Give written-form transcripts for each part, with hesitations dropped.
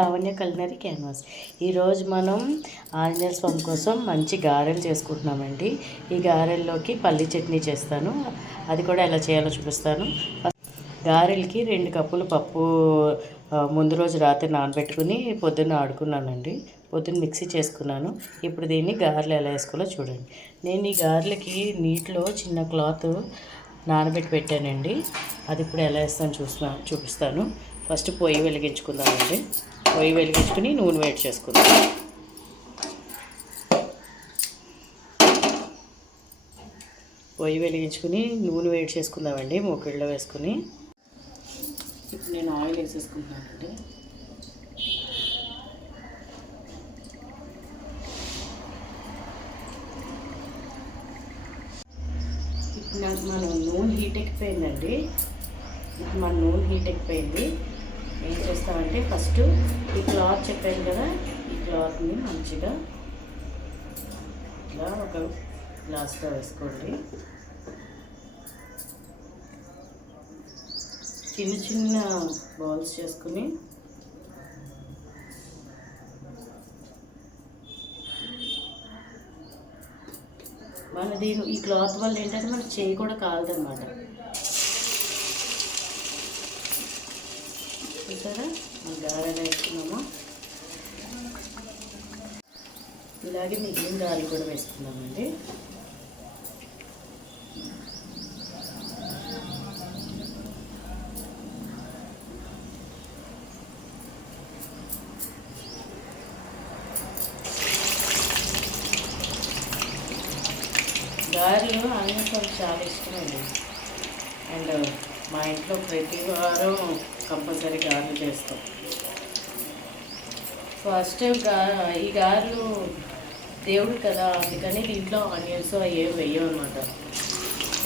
Lavanya culinary canvas. ఈరోజు మనం ఆంజనేయ స్వామి కోసం మంచి గారెలు చేసుకుంటున్నామండి. ఈ గారెల్లోకి పల్లి చట్నీ చేస్తాను, అది కూడా ఎలా చేయాలో చూపిస్తాను. గారెలకి 2 కప్పులు పప్పు ముందు రోజు రాత్రి నానబెట్టుకుని పొద్దున్న ఆడుకున్నానండి. పొద్దున్న మిక్సీ చేసుకున్నాను. ఇప్పుడు దీన్ని గారెలు ఎలా వేసుకోవాలో చూడండి. నేను ఈ గారెలకి నీటిలో చిన్న క్లాత్ నానబెట్టి పెట్టానండి. అది ఇప్పుడు ఎలా వేస్తాను చూపిస్తాను. ఫస్ట్ పొయ్యి వెలిగించుకుందామండి. పొయ్యి వెలిగించుకుని నూనె వేడి చేసుకుందాం. పొయ్యి వెలిగించుకుని నూనె వేడి చేసుకుందామండి. మూకిళ్ళలో వేసుకుని ఇప్పుడు నేను ఆయిల్ వేసేసుకుంటున్నానండి. ఇప్పుడు నాకు మన నూనె హీట్ ఎక్కిపోయిందండి. ఇప్పుడు మన నూనె హీట్ ఎక్కిపోయింది. ఏం చేస్తామంటే ఫస్ట్ ఈ క్లాత్ చెప్పాను కదా, ఈ క్లాత్ని మంచిగా ఇట్లా ఒక గ్లాస్లో వేసుకోండి. చిన్న చిన్న బాల్స్ చేసుకుని మన ఈ క్లాత్ వల్ల ఏంటంటే మనకి చేయి కూడా కాలదన్నమాట. చూసారా మన గారెలు వేసుకున్నాము. ఇలాగే మిగిలిన గారెలు కూడా వేసుకున్నామండి. గారెలు ఆంజనేయ చాలా ఇష్టమండి. అండ్ మా ఇంట్లో ప్రతి వారం కంపల్సరీ గారెలు చేస్తాం. ఫస్ట్ ఈ గారెలు దేవుడు కదా, అందుకని దీంట్లో ఆనియన్స్ అవి వేయం అనమాట.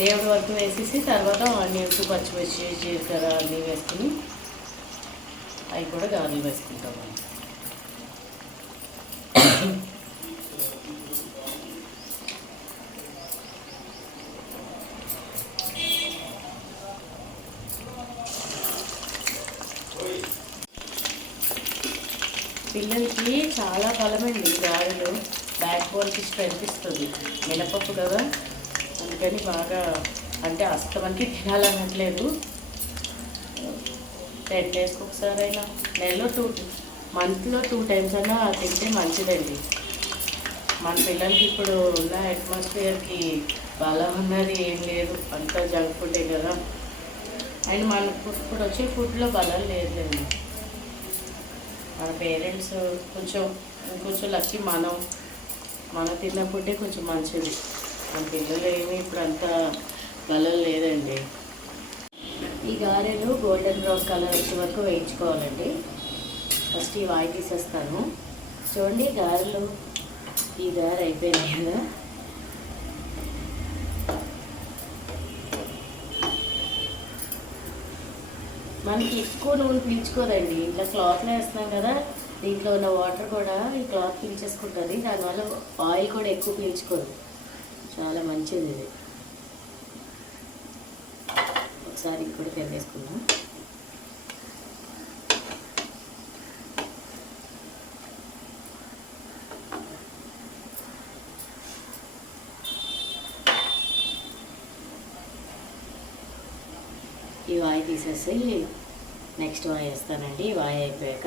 దేవుడి వరకు వేసేసి తర్వాత ఆనియన్స్, పచ్చిమిర్చి, జీలకర్ర అన్నీ వేసుకుని అవి కూడా గారెలు వేసుకుంటాం. పిల్లలకి చాలా బలమండి గారెలు. బ్యాక్ బోన్కి స్ట్రెంత్ ఇస్తుంది. మినపప్పు కదా, అందుకని బాగా అంటే అస్తమానికి తినాలనట్లేదు. 10 డేస్కి ఒకసారి అయినా, నెలలో మంత్లో 2 టైమ్స్ అయినా తింటే మంచిదండి. మన పిల్లలకి ఇప్పుడు ఉన్న అట్మాస్ఫియర్కి బలం ఉన్నది ఏం లేదు, అంతా జంక్ ఫుడ్డే కదా. అండ్ మనకు ఇప్పుడు వచ్చే ఫుడ్లో బలం లేదండి. మన పేరెంట్స్ కొంచెం లక్కీ. మనం తిన్న ఫుడ్డే కొంచెం మంచిది. మన పిల్లలు ఏమీ ఇప్పుడు అంత బలం లేదండి. ఈ గారెలు గోల్డెన్ బ్రౌన్ కలర్ వచ్చే వరకు వేయించుకోవాలండి. ఫస్ట్ ఈ వాయి తీసేస్తాను. చూడండి గారెలు, ఈ గారె అయిపోయినాయి కదా. మనకి ఎక్కువ నూనె పీల్చుకోదండి. ఇట్లా క్లాత్లో వేస్తున్నాం కదా, దీంట్లో ఉన్న వాటర్ కూడా ఈ క్లాత్ పీల్చేసుకుంటుంది. దానివల్ల ఆయిల్ కూడా ఎక్కువ పీల్చుకోదు. చాలా మంచిది ఇది. ఒకసారి ఇప్పుడు తెల్లేసుకుందాం. ఈ వాయి తీసేసి నెక్స్ట్ వాయి వేస్తానండి. ఈ వాయి అయిపోయాక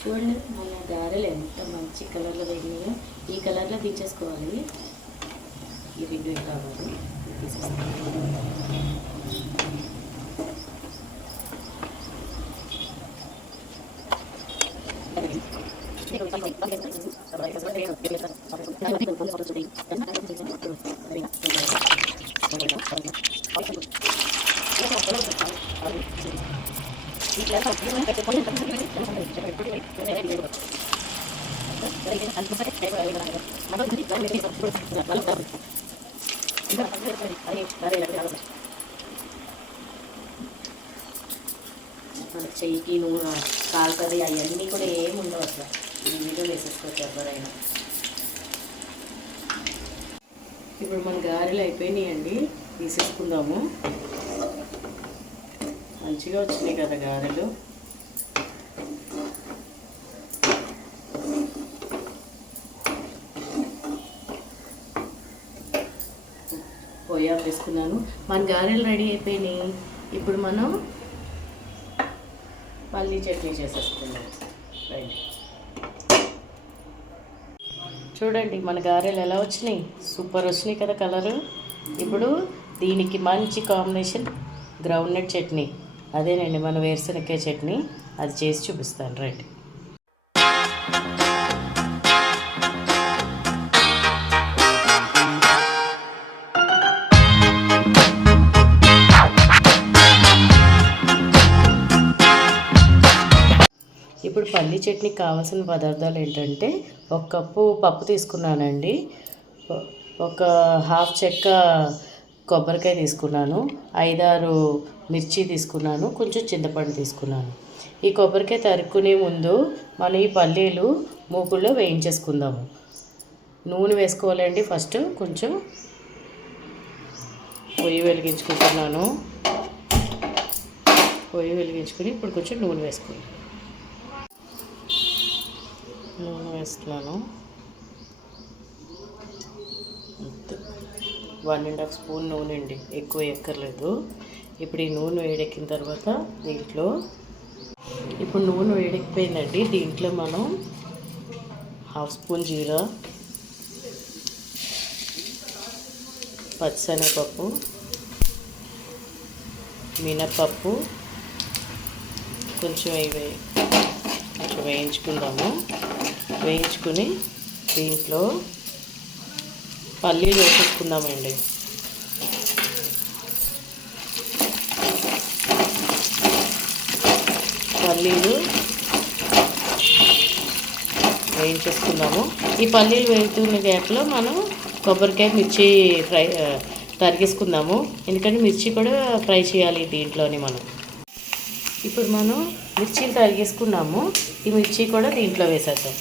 చూడండి మన గారెలు ఎంత మంచి కలర్లో వేగినాయో. ఈ కలర్లో తీసేసుకోవాలి. ఈ రెండు కావాలి తీసేస్తాను. మనకి చెయ్యికి నూనె కాలుతుంది, అవన్నీ కూడా ఏమి ఉండవు అసలు. ఈ వీడియో వేసేసుకోవచ్చు ఎవరైనా. ఇప్పుడు మన గారెలు అయిపోయినాయండి, తీసేసుకుందాము. మంచిగా వచ్చినాయి కదా గారెలు. పొయ్యి ఆపేసుకున్నాను. మన గారెలు రెడీ అయిపోయినాయి. ఇప్పుడు మనం పల్లీ చట్నీ చేసేసుకున్నాం. రైట్, చూడండి మన గారెలు ఎలా వచ్చినాయి, సూపర్ వచ్చినాయి కదా కలరు. ఇప్పుడు దీనికి మంచి కాంబినేషన్ గ్రౌండ్నట్ చట్నీ, అదేనండి మన వేరుశనగకాయ చట్నీ, అది చేసి చూపిస్తాను రండి. ఇప్పుడు పల్లీ చట్నీకి కావాల్సిన పదార్థాలు ఏంటంటే, ఒక కప్పు పప్పు తీసుకున్నానండి, ఒక హాఫ్ చెక్క కొబ్బరికాయ తీసుకున్నాను, 5-6 మిర్చి తీసుకున్నాను, కొంచెం చింతపండు తీసుకున్నాను. ఈ కొబ్బరికాయ తరుక్కునే ముందు మనం ఈ పల్లీలు మూకుల్లో వేయించేసుకుందాము. నూనె వేసుకోవాలండి. ఫస్ట్ కొంచెం పొయ్యి వెలిగించుకుంటున్నాను. పొయ్యి వెలిగించుకుని ఇప్పుడు కొంచెం నూనె వేసుకున్నాను. నూనె వేస్తున్నాను. 1.5 స్పూన్ నూనె అండి, ఎక్కువ ఎక్కర్లేదు. ఇప్పుడు ఈ నూనె వేడెక్కిన తర్వాత దీంట్లో, ఇప్పుడు నూనె వేడెక్కిపోయిందండి, దీంట్లో మనం 1/2 స్పూన్ జీరా, పచ్చిశనగపప్పు, మినప్పప్పు కొంచెం వేయించుకుందాము. వేయించుకుని దీంట్లో పల్లీలు వేసేసుకుందామండి. పల్లీలు వేయించేసుకుందాము. ఈ పల్లీలు వేగుతున్న గ్యాప్లో మనం కొబ్బరికాయ మిర్చి తరిగేసుకుందాము, ఎందుకంటే మిర్చి కూడా ఫ్రై చేయాలి దీంట్లోని మనం. ఇప్పుడు మనం మిర్చిని తరిగేసుకున్నాము, ఈ మిర్చి కూడా దీంట్లో వేసేద్దాం.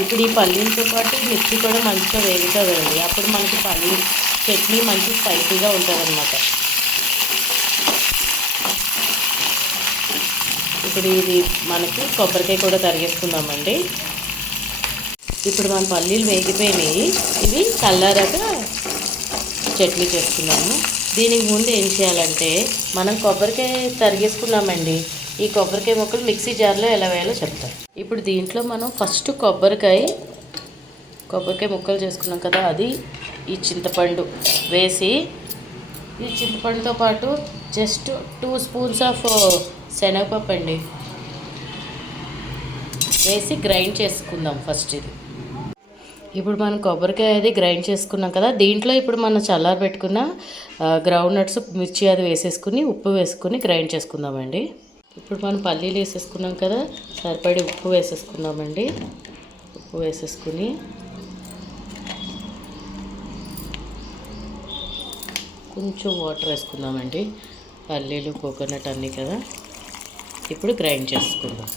ఇప్పుడు ఈ పల్లీలతో పాటు మిర్చి కూడా మంచిగా వేగుతుందండి, అప్పుడు మనకి పల్లీ చట్నీ మంచి స్పైసీగా ఉంటుంది అన్నమాట. ఇప్పుడు ఇది మనకి కొబ్బరికాయ కూడా తరిగేసుకుందామండి. ఇప్పుడు మన పల్లీలు వేగిపోయినాయి, ఇవి చల్లారాక చట్నీ చేసుకున్నాము. దీనికి ముందు ఏం చేయాలంటే, మనం కొబ్బరికాయ తరిగేసుకున్నామండి, ఈ కొబ్బరికాయ ముక్కలు మిక్సీ జార్లో ఎలా వేయాలో చెప్తాను. ఇప్పుడు దీంట్లో మనం ఫస్ట్ కొబ్బరికాయ ముక్కలు చేసుకున్నాం కదా, అది ఈ చింతపండు వేసి, ఈ చింతపండుతో పాటు జస్ట్ 2 స్పూన్స్ ఆఫ్ శనగపప్పు అండి వేసి గ్రైండ్ చేసుకుందాం ఫస్ట్. ఇది ఇప్పుడు మనం కొబ్బరికాయ అది గ్రైండ్ చేసుకున్నాం కదా, దీంట్లో ఇప్పుడు మనం చల్లారి పెట్టుకున్న గ్రౌండ్ నట్స్, మిర్చి అది వేసేసుకుని, ఉప్పు వేసుకుని గ్రైండ్ చేసుకుందామండి. ఇప్పుడు మనం పల్లీలు వేసేసుకున్నాం కదా, సరిపడి ఉప్పు వేసేసుకుందామండి. ఉప్పు వేసేసుకుని కొంచెం వాటర్ వేసుకుందామండి, పల్లీలు కోకోనట్ అన్నీ కదా. ఇప్పుడు గ్రైండ్ చేసుకుందాం.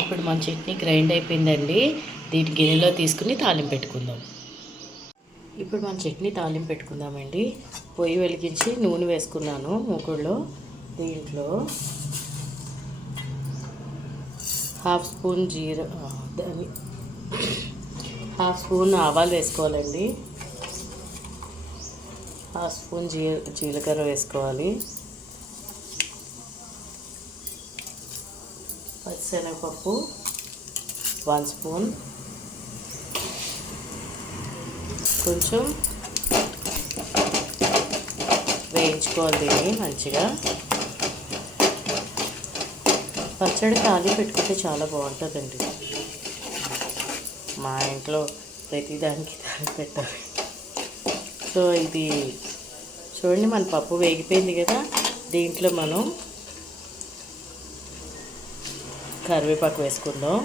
ఇప్పుడు మన చట్నీ గ్రైండ్ అయిపోయిందండి, దీని గిన్నెలో తీసుకుని తాలింపు పెట్టుకుందాం. ఇప్పుడు మన చట్నీ తాలింపు పెట్టుకుందామండి. పొయ్యి వెలిగించి నూనె వేసుకున్నాను మూకుడులో. దీంట్లో 1/2 స్పూన్ జీరా, 1/2 స్పూన్ ఆవాలు వేసుకోవాలండి, 1/2 స్పూన్ జీలకర్ర వేసుకోవాలి, పచ్చిశనగపప్పు 1 స్పూన్, కొంచెం వేయించుకోవాలి దీన్ని మంచిగా. పచ్చడి తాలింపు పెట్టుకుంటే చాలా బాగుంటుందండి. మా ఇంట్లో ప్రతిదానికి తాలింపు పెట్టాలి. సో ఇది చూడండి, మన పప్పు వేగిపోయింది కదా, దీంట్లో మనం కరివేపాకు వేసుకుందాం.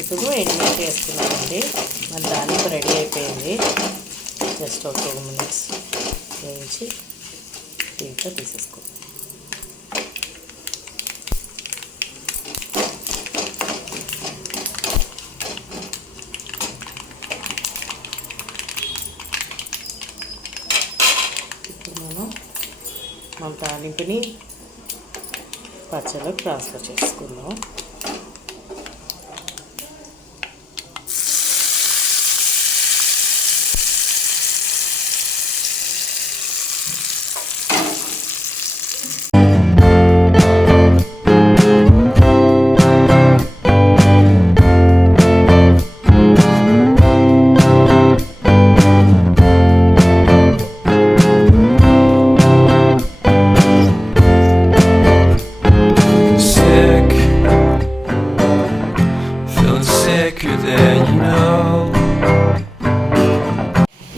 ఇప్పుడు ఎండుమిర్చి వేసుకున్నామండి. మన తాలింపు రెడీ అయిపోయింది. జస్ట్ ఒక 2 మినిట్స్ వేయించి దీంట్లో తీసేసుకోండి. ఆ తాలింపుని పచ్చళ్ళకు ట్రాన్స్ఫర్ చేసుకుందాం.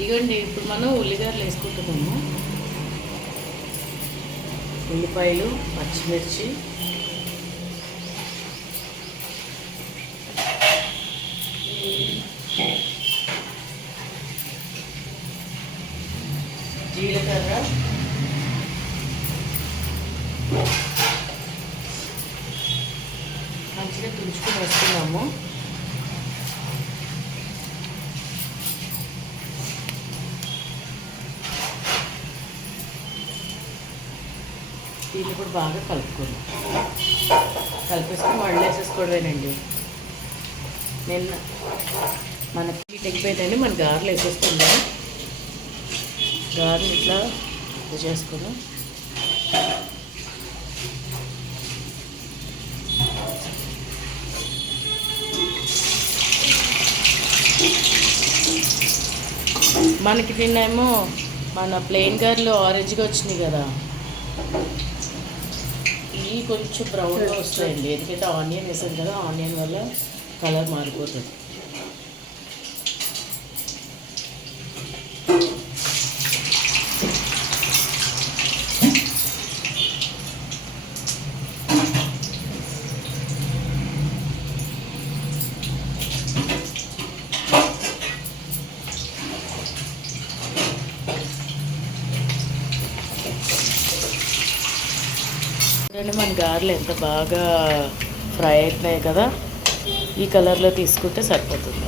ఇగోండి ఇప్పుడు మనం ఉల్లిగడ్డలు వేసుకుంటున్నాము. ఉల్లిపాయలు, పచ్చిమిర్చి, జీలకర్ర, మంచిగా తుంచుకొని వేసుకున్నాము. దీన్ని కూడా బాగా కలుపుకుందాం. కలిపేసుకొని మళ్ళీ వేసేసుకోవడమేనండి. నిన్న మనకి తెగిపోయిందండి, మన గారెలు వేసేసుకుందాం. గారెలు ఇట్లా ఇది చేసుకుందాం. మనకి తిన్నేమో మన ప్లెయిన్ గారెలు ఆరెంజ్గా వచ్చినాయి కదా, ఇవి కొంచెం బ్రౌన్గా వస్తాయండి. ఎందుకంటే ఆనియన్ వేసాం కదా, ఆనియన్ వల్ల కలర్ మారిపోతుంది. మన గారెలు ఎంత బాగా ఫ్రై అయిపోయాయి కదా, ఈ కలర్లో తీసుకుంటే సరిపోతుంది.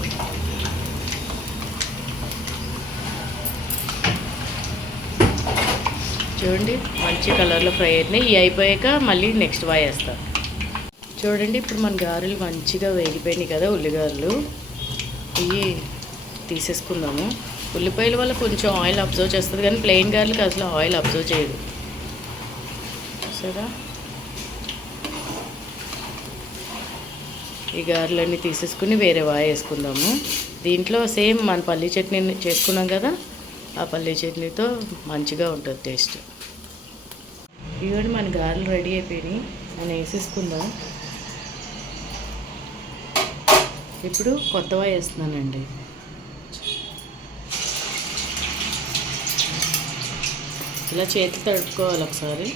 చూడండి మంచి కలర్లో ఫ్రై అయినాయి. ఇవి అయిపోయాక మళ్ళీ నెక్స్ట్ వేస్తాను. చూడండి ఇప్పుడు మన గారెలు మంచిగా వేగిపోయినాయి కదా, ఉల్లిగారెలు ఇవి తీసేసుకుందాము. ఉల్లిపాయల వల్ల కొంచెం ఆయిల్ అబ్జర్వ్ చేస్తుంది, కానీ ప్లెయిన్ గారెలకి అసలు ఆయిల్ అబ్జర్వ్ చేయదు. సరే, ఈ గారెలన్నీ తీసేసుకుని వేరే వేసుకుందాము. దీంట్లో సేమ్ మన పల్లీ చట్నీ చేసుకున్నాం కదా, ఆ పల్లీ చట్నీతో మంచిగా ఉంటుంది టేస్ట్. ఇవన్నీ మన గారెలు రెడీ అయిపోయినాయి, మనం వేసేసుకుందాం. ఇప్పుడు కొత్తగా వేస్తున్నానండి. ఇలా చేతి తడుపుకోవాలి ఒకసారి.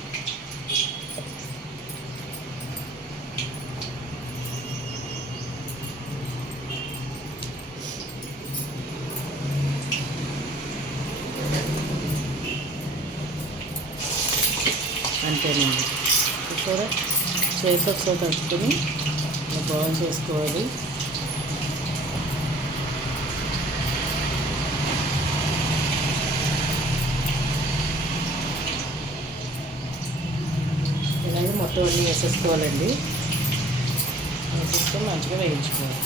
అంతేనండి. చూసారా, చేతితో ఒకసారి తడుచుకొని బాయిల్ చేసుకోవాలి. ఇలాగే మొత్తం అన్నీ వేసేసుకోవాలండి. వేసేసుకొని మంచిగా వేయించుకోవాలి.